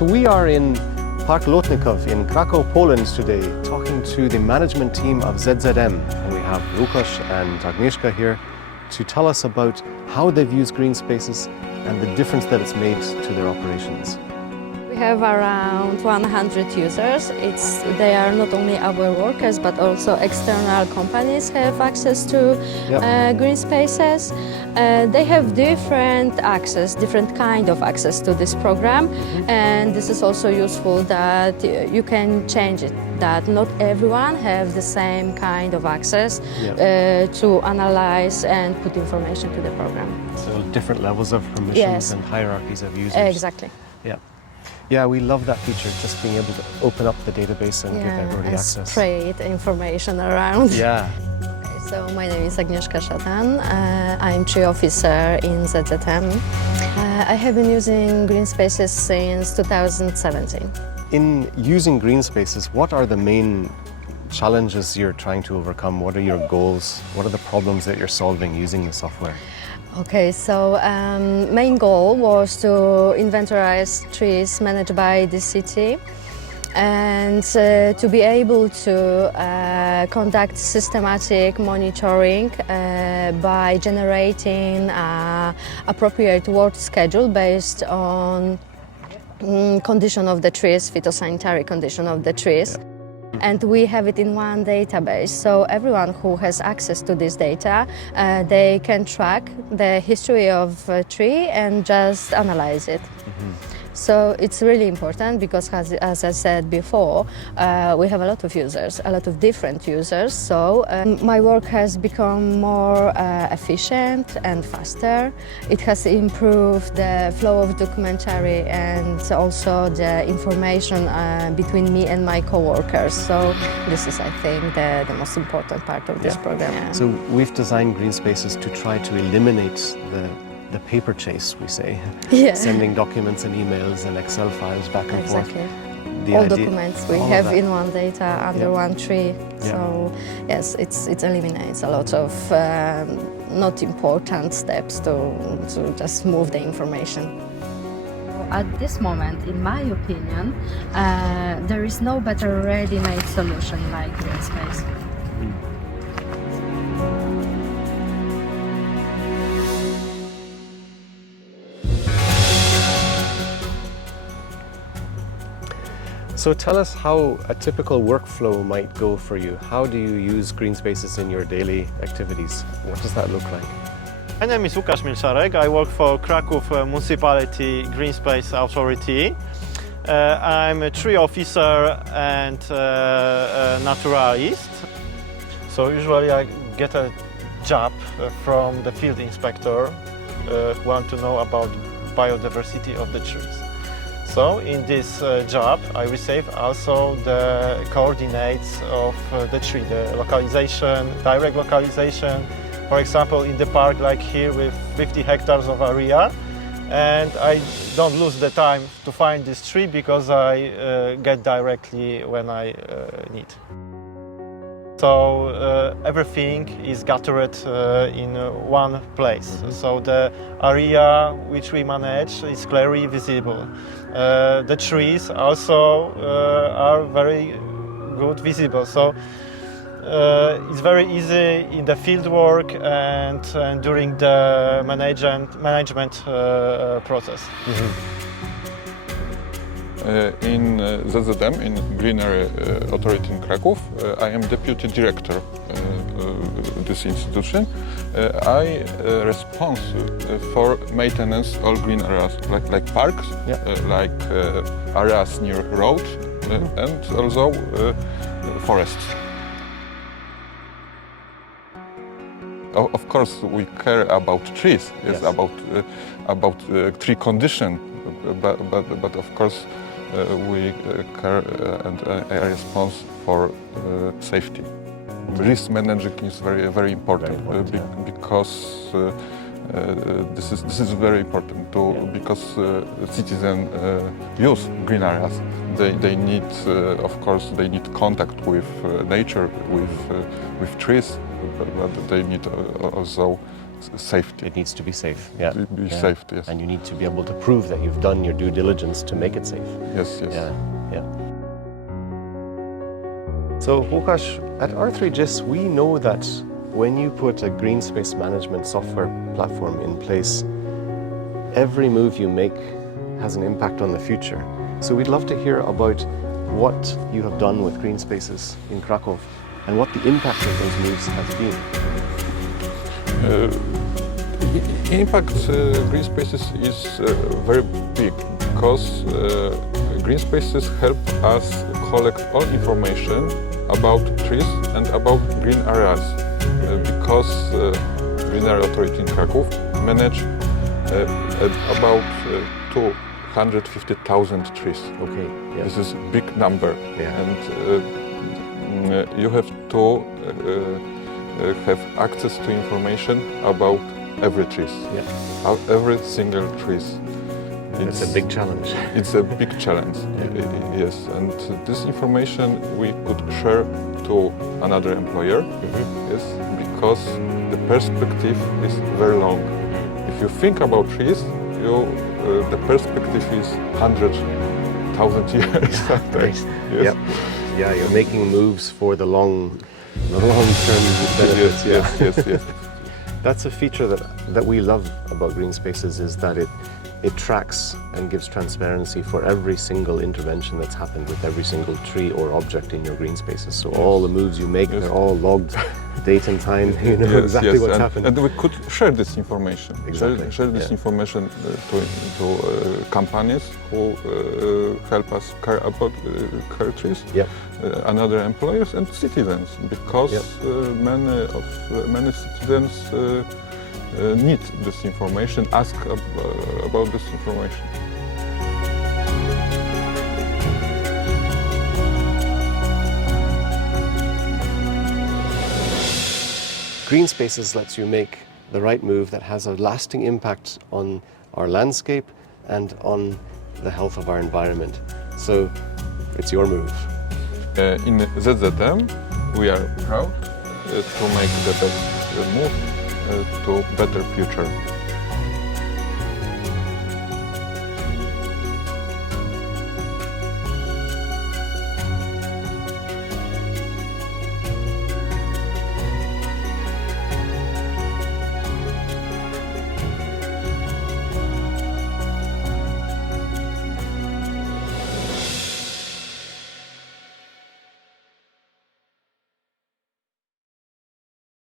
So we are in Park Lotnikov in Krakow, Poland today, talking to the management team of ZZM. And we have Łukasz and Agnieszka here to tell us about how they've used GreenSpaces and the difference that it's made to their operations. We have around 100 users. They are not only our workers, but also external companies have access to GreenSpaces. They have different kind of access to this program. And this is also useful that you can change it, that not everyone have the same kind of access to analyze and put information to the program. So different levels of permissions and hierarchies of users. Exactly. Yeah, we love that feature, just being able to open up the database and give everybody access. Spread information around. Yeah. So my name is Agnieszka Szatan. I'm tree officer in ZZM. I have been using GreenSpaces since 2017. In using GreenSpaces, what are the main challenges you're trying to overcome? What are your goals? What are the problems that you're solving using the software? Okay, so main goal was to inventorize trees managed by the city and to be able to conduct systematic monitoring by generating appropriate work schedule based on condition of the trees, phytosanitary condition of the trees. And we have it in one database, so everyone who has access to this data, they can track the history of a tree and just analyze it. So it's really important because, as I said before, we have a lot of users, a lot of different users. So my work has become more efficient and faster. It has improved the flow of documentary and also the information between me and my co-workers. So this is, I think, the most important part of this program. So we've designed GreenSpaces to try to eliminate the paper chase, we say, sending documents and emails and Excel files back and forth. All documents we have in one data under one tree. So yes, it eliminates a lot of not important steps to just move the information. At this moment, in my opinion, there is no better ready-made solution like GreenSpace. So tell us how a typical workflow might go for you. How do you use GreenSpaces in your daily activities? What does that look like? My name is Łukasz Milczarek. I work for Krakow Municipality Greenspace Authority. I'm a tree officer and naturalist. So usually I get a job from the field inspector who want to know about biodiversity of the trees. So in this job I receive also the coordinates of the tree, the localization, direct localization, for example in the park like here with 50 hectares of area, and I don't lose the time to find this tree because I get directly when I need. So everything is gathered in one place. So the area which we manage is clearly visible. The trees also are very good visible. So it's very easy in the field work and during the management process. In ZZM, in Greenery Authority in Krakow, I am deputy director of this institution. I responsible for maintenance all green areas, like parks, like areas near road, and also forests. Of course, we care about trees, about tree condition, but of course. We care and are responsible for safety. Risk management is very important, because this is very important too, because citizens use green areas. They need, of course, they need contact with nature, with trees, but they need also safety. It needs to be safe. Yeah. Be Yeah. safe, yes. And you need to be able to prove that you've done your due diligence to make it safe. Yes, yes. Yeah, yeah. So, Łukasz, at R3GIS, we know that when you put a green space management software platform in place, every move you make has an impact on the future. So we'd love to hear about what you have done with GreenSpaces in Krakow and what the impact of those moves has been. Impact GreenSpaces is very big because GreenSpaces help us collect all information about trees and about green areas because Greenery Authority in Krakow manage about 250,000 trees. Okay. Yeah. This is a big number, Yeah. and you have to have access to information about every trees, Yeah. every single trees. It's a big challenge. It's a big challenge, yes. And this information we could share to another employer, yes, because the perspective is very long. If you think about trees, the perspective is 100,000 years. Right. Yes. Yep. Yeah, you're making moves for the long-term benefits. Yes, yes, yes. That's a feature that we love about GreenSpaces, is that it tracks and gives transparency for every single intervention that's happened with every single tree or object in your GreenSpaces. So all the moves you make, they're all logged, date and time, you know exactly what's happened. And we could share this information. Exactly. Share this information to companies who help us care about care trees, Yep. another employers and citizens, because many citizens need this information, ask about this information. GreenSpaces lets you make the right move that has a lasting impact on our landscape and on the health of our environment. So it's your move. In ZZM, we are proud to make the best move to better future.